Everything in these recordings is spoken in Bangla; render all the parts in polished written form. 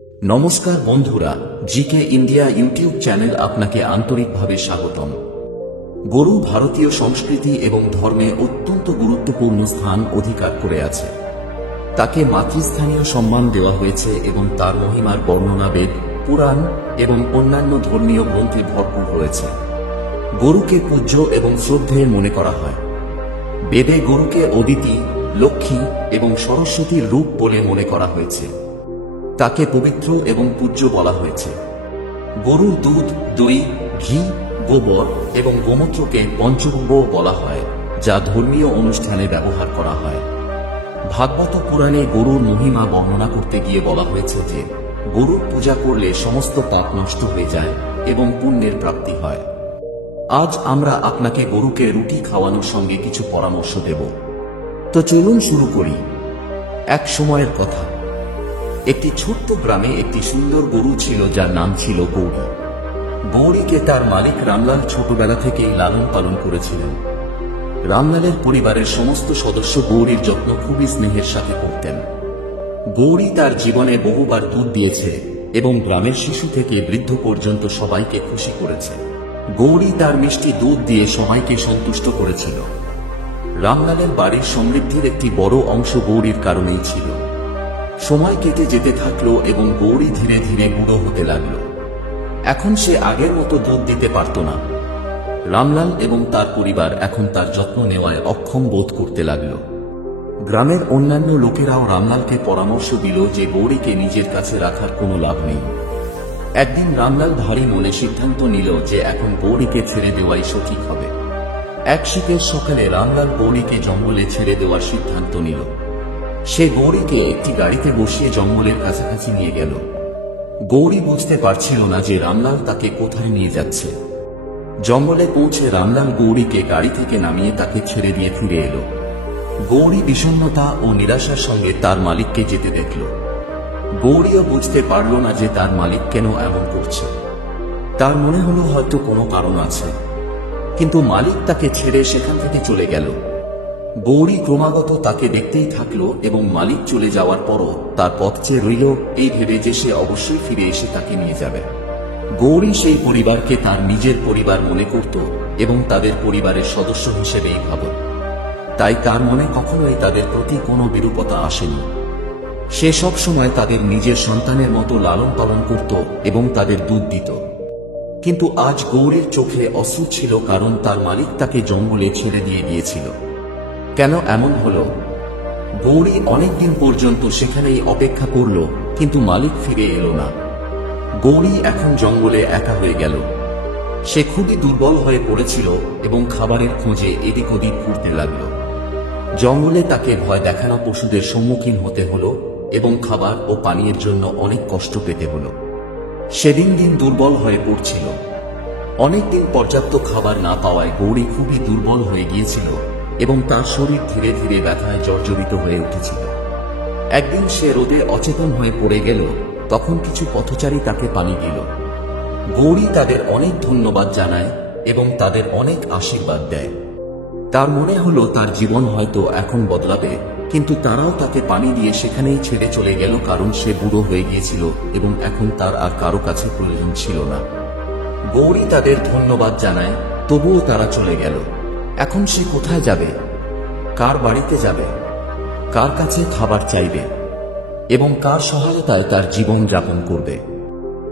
নমস্কার বন্ধুরা, জিকে ইন্ডিয়া ইউটিউব চ্যানেল আপনাকে আন্তরিকভাবে স্বাগতম। গরু ভারতীয় সংস্কৃতি এবং ধর্মে অত্যন্ত গুরুত্বপূর্ণ স্থান অধিকার করে আছে। তাকে মাতৃস্থানীয় সম্মান দেওয়া হয়েছে এবং তার মহিমার বর্ণনা বেদ, পুরাণ এবং অন্যান্য ধর্মীয় গ্রন্থে ভরপুর রয়েছে। গরুকে পূজ্য এবং শ্রদ্ধেয় মনে করা হয়। বেদে গরুকে অদিতি, লক্ষ্মী এবং সরস্বতীর রূপ বলে মনে করা হয়েছে। তাকে পবিত্র এবং পূজ্য বলা হয়েছে। গরুর দুধ, দই, ঘি, গোবর এবং গোমূত্রকে পঞ্চগব্য বলা হয়, যা ধর্মীয় অনুষ্ঠানে ব্যবহার করা হয়। ভাগবত পুরাণে গরুর মহিমা বর্ণনা করতে গিয়ে বলা হয়েছে যে গরুর পূজা করলে সমস্ত পাপ নষ্ট হয়ে যায় এবং পুণ্যের প্রাপ্তি হয়। আজ আমরা আপনাকে গরুকে রুটি খাওয়ানোর সঙ্গে কিছু পরামর্শ দেব। তো চলুন শুরু করি। এক সময়ের কথা, একটি ছোট্ট গ্রামে একটি সুন্দর গরু ছিল যার নাম ছিল গৌরী। গৌরীকে তার মালিক রামলাল ছোটবেলা থেকেই লালন পালন করেছিলেন। রামলালের পরিবারের সমস্ত সদস্য গৌরীর যত্ন খুবই স্নেহের সাথে করতেন। গৌরী তার জীবনে বহুবার দুধ দিয়েছে এবং গ্রামের শিশু থেকে বৃদ্ধ পর্যন্ত সবাইকে খুশি করেছে। গৌরী তার মিষ্টি দুধ দিয়ে সবাইকে সন্তুষ্ট করেছিল। রামলালের বাড়ির সমৃদ্ধির একটি বড় অংশ গৌরীর কারণেই ছিল। সময় কেটে যেতে থাকলো এবং গৌরী ধীরে ধীরে বুড়ো হতে লাগল। এখন সে আগের মতো দুধ দিতে পারত না। রামলাল এবং তার পরিবার এখন তার যত্ন নেওয়ায় অক্ষম বোধ করতে লাগল। গ্রামের অন্যান্য লোকেরাও রামলালকে পরামর্শ দিল যে গৌরীকে নিজের কাছে রাখার কোনো লাভ নেই। একদিন রামলাল ভারী মনে সিদ্ধান্ত নিল যে এখন গৌরীকে ছেড়ে দেওয়াই সঠিক হবে। এক শীতের সকালে রামলাল গৌরীকে জঙ্গলে ছেড়ে দেওয়ার সিদ্ধান্ত নিল। সে গৌরীকে একটি গাড়িতে বসিয়ে জঙ্গলের কাছাকাছি নিয়ে গেল। গৌরী বুঝতে পারছিল না যে রামলাল তাকে কোথায় নিয়ে যাচ্ছে। জঙ্গলে পৌঁছে রামলাল গৌরীকে গাড়ি থেকে নামিয়ে তাকে ছেড়ে দিয়ে ফিরে এলো। গৌরী বিষণ্ণতা ও নিরাশার সঙ্গে তার মালিককে যেতে দেখল। গৌরীও বুঝতে পারল না যে তার মালিক কেন এমন করছে। তার মনে হলো হয়তো কোনো কারণ আছে, কিন্তু মালিক তাকে ছেড়ে সেখান থেকে চলে গেল। গৌরী ক্রমাগত তাকে দেখতেই থাকলো এবং মালিক চলে যাওয়ার পরও তার পথ চেয়ে রইল, এই ভেবে যে সে অবশ্যই ফিরে এসে তাকে নিয়ে যাবে। গৌরী সেই পরিবারকে তার নিজের পরিবার মনে করত এবং তাদের পরিবারের সদস্য হিসেবেই ভাবত। তাই তার মনে কখনোই তাদের প্রতি কোনো বিরূপতা আসেনি। সে সব সময় তাদের নিজের সন্তানের মতো লালন পালন করত এবং তাদের দুধ দিত। কিন্তু আজ গৌরীর চোখে অশ্রু ছিল, কারণ তার মালিক তাকে জঙ্গলে ছেড়ে দিয়ে গিয়েছিল। কেন এমন হলো? গৌরী অনেকদিন পর্যন্ত সেখানেই অপেক্ষা করল, কিন্তু মালিক ফিরে এলো না। গৌরী এখন জঙ্গলে একা হয়ে গেল। সে খুবই দুর্বল হয়ে পড়েছিল এবং খাবারের খোঁজে এদিক ওদিক ঘুরতে লাগল। জঙ্গলে তাকে ভয় দেখানো পশুদের সম্মুখীন হতে হলো এবং খাবার ও পানীয়ের জন্য অনেক কষ্ট পেতে হলো। সে দিন দিন দুর্বল হয়ে পড়ছিল। অনেকদিন পর্যাপ্ত খাবার না পাওয়ায় গৌরী খুবই দুর্বল হয়ে গিয়েছিল এবং তার শরীর ধীরে ধীরে ব্যথায় জর্জরিত হয়ে উঠেছিল। একদিন সে রোদে অচেতন হয়ে পড়ে গেল। তখন কিছু পথচারী তাকে পানি দিল। গৌরী তাদের অনেক ধন্যবাদ জানায় এবং তাদের অনেক আশীর্বাদ দেয়। তার মনে হলো তার জীবন হয়তো এখন বদলাবে, কিন্তু তারাও তাকে পানি দিয়ে সেখানেই ছেড়ে চলে গেল, কারণ সে বুড়ো হয়ে গিয়েছিল এবং এখন তার আর কারো কাছে প্রয়োজন ছিল না। গৌরী তাদের ধন্যবাদ জানায়, তবুও তারা চলে গেল। এখন সে কোথায় যাবে? কার বাড়িতে যাবে? কার কাছে খাবার চাইবে এবং কার সহায়তায় তার জীবন যাপন করবে?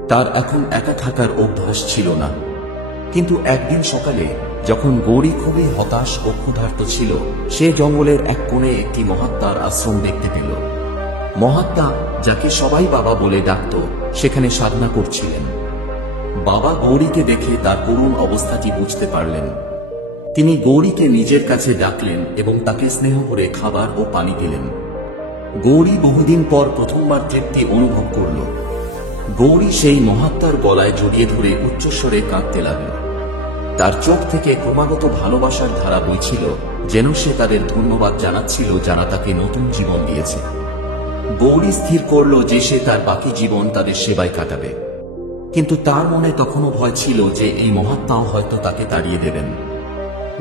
তার এখন একা থাকার অভ্যাস ছিল না। কিন্তু একদিন সকালে যখন গৌরী খুবই হতাশ ও ক্ষুধার্ত ছিল, সে জঙ্গলের এক কোণে একটি মহাত্মার আশ্রম দেখতে পেল। মহাত্মা, যাকে সবাই বাবা বলে ডাকত, সেখানে সাধনা করছিলেন। বাবা গৌরীকে দেখে তার করুণ অবস্থাটি বুঝতে পারলেন। তিনি গৌরীকে নিজের কাছে ডাকলেন এবং তাকে স্নেহ করে খাবার ও পানি দিলেন। গৌরী বহুদিন পর প্রথমবার তৃপ্তি অনুভব করল। গৌরী সেই মহাত্মার গলায় জড়িয়ে ধরে উচ্চস্বরে কাঁদতে লাগল। তার চোখ থেকে ক্রমাগত ভালোবাসার ধারা বইছিল, যেন সে তাদের ধন্যবাদ জানাচ্ছিল যারা তাকে নতুন জীবন দিয়েছে। গৌরী স্থির করল যে সে তার বাকি জীবন তাদের সেবায় কাটাবে। কিন্তু তার মনে তখনও ভয় ছিল যে এই মহাত্মাও হয়তো তাকে তাড়িয়ে দেবেন।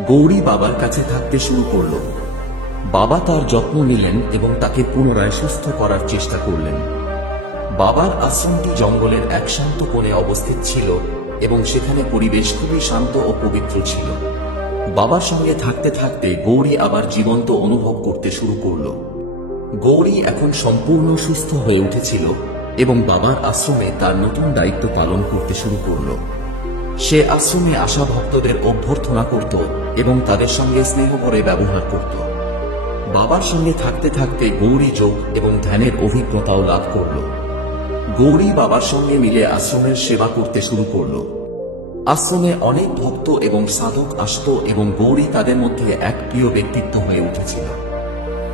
গৌরী বাবার কাছে থাকতে শুরু করল। বাবা তার যত্ন নিলেন এবং তাকে পুনরায় সুস্থ করার চেষ্টা করলেন। বাবার আশ্রমটি জঙ্গলের এক শান্ত কোণে অবস্থিত ছিল এবং সেখানে পরিবেশ খুবই শান্ত ও পবিত্র ছিল। বাবার সঙ্গে থাকতে থাকতে গৌরী আবার জীবন্ত অনুভব করতে শুরু করল। গৌরী এখন সম্পূর্ণ সুস্থ হয়ে উঠেছিল এবং বাবার আশ্রমে তার নতুন দায়িত্ব পালন করতে শুরু করল। সে আশ্রমে আসা ভক্তদের অভ্যর্থনা করত এবং তাদের সঙ্গে স্নেহ ভরে ব্যবহার করত। বাবার সঙ্গে থাকতে থাকতে গৌরী যোগ এবং ধ্যানের অভিজ্ঞতাও লাভ করল। গৌরী বাবার সঙ্গে মিলে আশ্রমের সেবা করতে শুরু করল। আশ্রমে অনেক ভক্ত এবং সাধক আসত এবং গৌরী তাদের মধ্যে এক প্রিয় ব্যক্তিত্ব হয়ে উঠেছিল।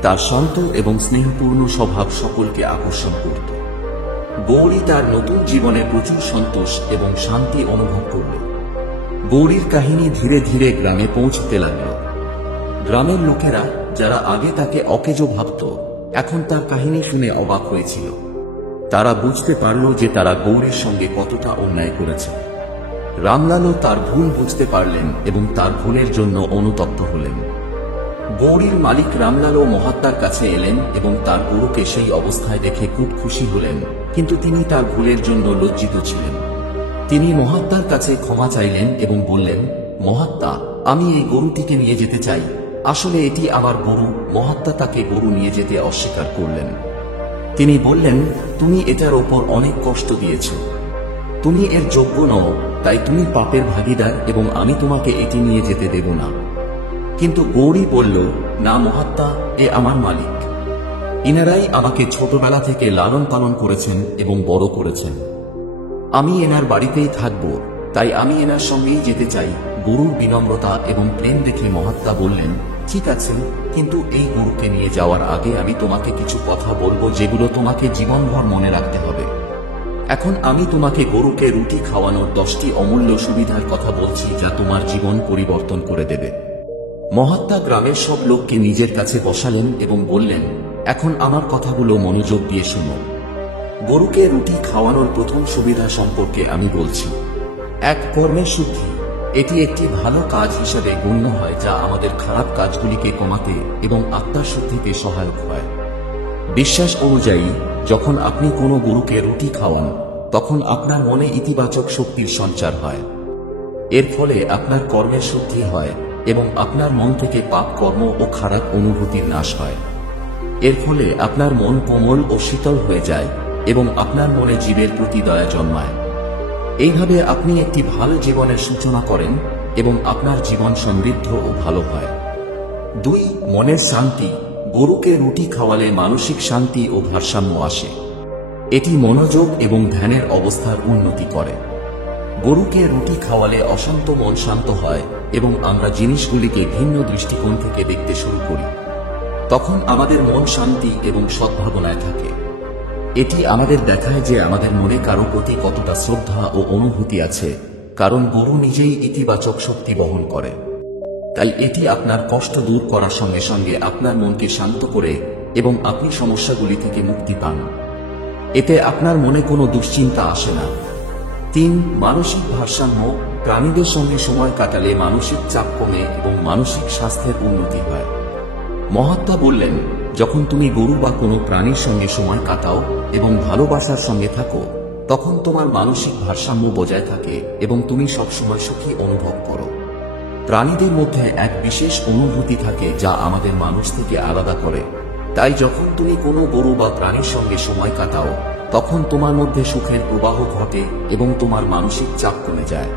তার শান্ত এবং স্নেহপূর্ণ স্বভাব সকলকে আকর্ষণ করত। গৌরী তার নতুন জীবনে প্রচুর সন্তোষ এবং শান্তি অনুভব করল। গৌরীর কাহিনী ধীরে ধীরে গ্রামে পৌঁছতে লাগল। গ্রামের লোকেরা, যারা আগে তাকে অকেজো ভাবত, এখন তার কাহিনী শুনে অবাক হয়েছিল। তারা বুঝতে পারল যে তারা গৌরীর সঙ্গে কতটা অন্যায় করেছে। রামলালও তার ভুল বুঝতে পারলেন এবং তার ভুলের জন্য অনুতপ্ত হলেন। গৌরীর মালিক রামলালও মহাত্মার কাছে এলেন এবং তার গরুকে সেই অবস্থায় দেখে খুব খুশি হলেন, কিন্তু তিনি তার ভুলের জন্য লজ্জিত ছিলেন। তিনি মহাত্মার কাছে ক্ষমা চাইলেন এবং বললেন, মহাত্মা, আমি এই গরুটিকে নিয়ে যেতে চাই। আসলে এটি আমার গরু। মহাত্মা তাকে গরু নিয়ে যেতে অস্বীকার করলেন। তিনি বললেন, তুমি এটার ওপর অনেক কষ্ট দিয়েছ, তুমি এর যোগ্য নও, তাই তুমি পাপের ভাগিদার এবং আমি তোমাকে এটি নিয়ে যেতে দেব না। কিন্তু গৌরী বলল, না মহাত্মা, এ আমার মালিক। ইনারাই আমাকে ছোটবেলা থেকে লালন পালন করেছেন এবং বড় করেছেন। আমি এনার বাড়িতেই থাকব, তাই আমি এনার সঙ্গেই যেতে চাই। গরুর বিনম্রতা এবং প্রেম দেখে মহাত্মা বললেন, ঠিক আছে, কিন্তু এই গরুকে নিয়ে যাওয়ার আগে আমি তোমাকে কিছু কথা বলবো যেগুলো তোমাকে জীবনভর মনে রাখতে হবে। এখন আমি তোমাকে গরুকে রুটি খাওয়ানোর 10টি অমূল্য সুবিধার কথা বলছি, যা তোমার জীবন পরিবর্তন করে দেবে। মহাত্মা গ্রামের সব লোককে নিজের কাছে বসালেন এবং বললেন, এখন আমার কথাগুলো মনোযোগ দিয়ে শোনো। গরুকে রুটি খাওয়ানোর প্রথম সুবিধা সম্পর্কে আমি বলছি। 1. কর্মের শুদ্ধি। এটি একটি ভালো কাজ হিসেবে গণ্য হয়, যা আমাদের খারাপ কাজগুলিকে কমাতে এবং আত্মার শুদ্ধিতে সহায়ক হয়। বিশ্বাস অনুযায়ী, যখন আপনি কোনো গরুকে রুটি খাওয়ান, তখন আপনার মনে ইতিবাচক শক্তির সঞ্চার হয়। এর ফলে আপনার কর্মের শুদ্ধি হয় এবং আপনার মন থেকে পাপ কর্ম ও খারাপ অনুভূতির নাশ হয়। এর ফলে আপনার মন কোমল ও শীতল হয়ে যায় এবং আপনার মনে জীবের প্রতি দয়া জন্মায়। এইভাবে আপনি একটি ভালো জীবনের সূচনা করেন এবং আপনার জীবন সমৃদ্ধ ও ভালো হয়। 2. মনের শান্তি। গরুকে রুটি খাওয়ালে মানসিক শান্তি ও ভারসাম্য আসে। এটি মনোযোগ এবং ধ্যানের অবস্থার উন্নতি করে। গরুকে রুটি খাওয়ালে অশান্ত মন শান্ত হয় এবং আমরা জিনিসগুলিকে ভিন্ন দৃষ্টিকোণ থেকে দেখতে শুরু করি। তখন আমাদের মন শান্তি এবং সদ্ভাবনায় থাকে। এটি আমাদের দেখায় যে আমাদের মনে কারো প্রতি কতটা শ্রদ্ধা ও অনুভূতি আছে, কারণ গরু নিজেই ইতিবাচক শক্তি বহন করে। তাই এটি আপনার কষ্ট দূর করার সঙ্গে সঙ্গে আপনার মনকে শান্ত করে এবং আপনি সমস্যাগুলি থেকে মুক্তি পান। এতে আপনার মনে কোনো দুশ্চিন্তা আসে না। 3. মানসিক ভারসাম্য। প্রাণীদের সঙ্গে সময় কাটালে মানসিক চাপ কমে এবং মানসিক স্বাস্থ্যের উন্নতি হয়। মহাত্মা বললেন, যখন তুমি গরু বা কোনো প্রাণীর সঙ্গে সময় কাটাও এবং ভালোবাসার সঙ্গে থাকো, তখন তোমার মানসিক ভারসাম্য বজায় থাকে এবং তুমি সবসময় সুখী অনুভব করো। প্রাণীদের মধ্যে এক বিশেষ অনুভূতি থাকে যা আমাদের মানুষ থেকে আলাদা করে। তাই যখন তুমি কোনো গরু বা প্রাণীর সঙ্গে সময় কাটাও, তখন তোমার মধ্যে সুখের প্রবাহ ঘটে এবং তোমার মানসিক চাপ কমে যায়।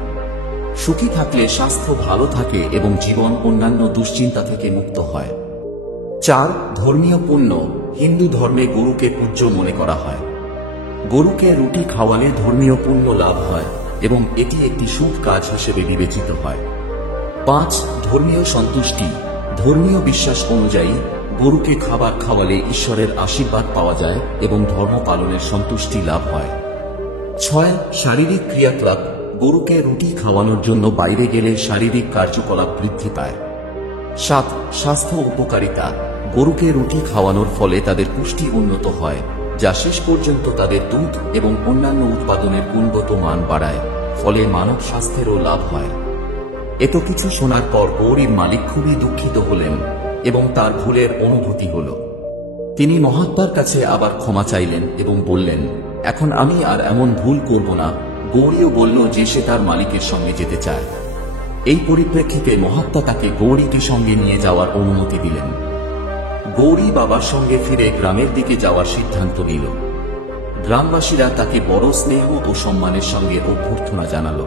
সুখী থাকলে স্বাস্থ্য ভালো থাকে এবং জীবন অন্যান্য দুশ্চিন্তা থেকে মুক্ত হয়। 4. ধর্মীয় পুণ্য। হিন্দু ধর্মে গরুকে পূজ্য মনে করা হয়। গরুকে রুটি খাওয়ালে ধর্মীয় পুণ্য লাভ হয় এবং এটি একটি শুভ কাজ হিসেবে বিবেচিত হয়। 5. ধর্মীয় সন্তুষ্টি। ধর্মীয় বিশ্বাস অনুযায়ী গরুকে খাবার খাওয়ালে ঈশ্বরের আশীর্বাদ পাওয়া যায় এবং ধর্ম পালনের সন্তুষ্টি লাভ হয়। 6. শারীরিক ক্রিয়াকলাপ। গরুকে রুটি খাওয়ানোর জন্য বাইরে গেলে শারীরিক কার্যকলাপ বৃদ্ধি পায়। 7. স্বাস্থ্য উপকারিতা। গরুকে রুটি খাওয়ানোর ফলে তাদের পুষ্টি উন্নত হয়, যা শেষ পর্যন্ত তাদের দুধ এবং অন্যান্য উৎপাদনের গুণগত মান বাড়ায়, ফলে মানব স্বাস্থ্যেরও লাভ হয়। এত কিছু শোনার পর গৌরীর মালিক খুবই দুঃখিত হলেন এবং তার ভুলের অনুভূতি হল। তিনি মহাত্মার কাছে আবার ক্ষমা চাইলেন এবং বললেন, এখন আমি আর এমন ভুল করব না। গৌরীও বলল যে সে তার মালিকের সঙ্গে যেতে চায়। এই পরিপ্রেক্ষিতে মহাত্মা তাকে গৌরীকে সঙ্গে নিয়ে যাওয়ার অনুমতি দিলেন। গৌরী বাবার সঙ্গে ফিরে গ্রামের দিকে যাওয়ার সিদ্ধান্ত নিল। গ্রামবাসীরা তাকে বড় স্নেহ ও সম্মানের সঙ্গে অভ্যর্থনা জানাল।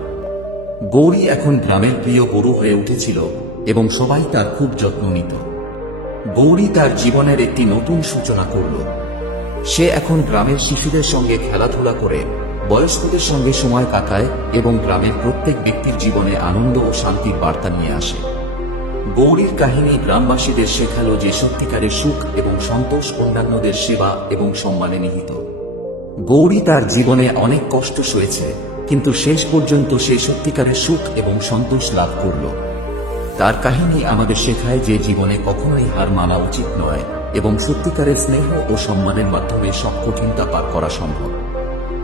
গৌরী এখন গ্রামের প্রিয় গরু হয়ে উঠেছিল এবং সবাই তার খুব যত্ন নিত। গৌরী তার জীবনের একটি নতুন সূচনা করল। সে এখন গ্রামের শিশুদের সঙ্গে খেলাধুলা করে, বয়স্কদের সঙ্গে সময় কাটায় এবং গ্রামের প্রত্যেক ব্যক্তির জীবনে আনন্দ ও শান্তির বার্তা নিয়ে আসে। গৌরীর কাহিনী গ্রামবাসীদের শেখালো যে সত্যিকারের সুখ এবং সন্তোষ অন্যান্যদের সেবা এবং সম্মানে নিহিত। গৌরী তার জীবনে অনেক কষ্ট সয়েছে, কিন্তু শেষ পর্যন্ত সে সত্যিকারের সুখ এবং সন্তোষ লাভ করল। তার কাহিনী আমাদের শেখায় যে জীবনে কখনোই হার মানা উচিত নয় এবং সত্যিকারের স্নেহ ও সম্মানের মাধ্যমে সব কঠিনতা পার করা সম্ভব।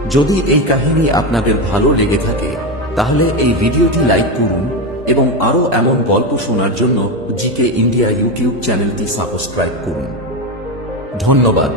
যদি এই কাহিনী আপনাদের ভালো লেগে থাকে তাহলে এই ভিডিওটি লাইক করুন এবং আরও এমন গল্প শোনার জন্য জিকে ইন্ডিয়া ইউটিউব চ্যানেলটি সাবস্ক্রাইব করুন। ধন্যবাদ।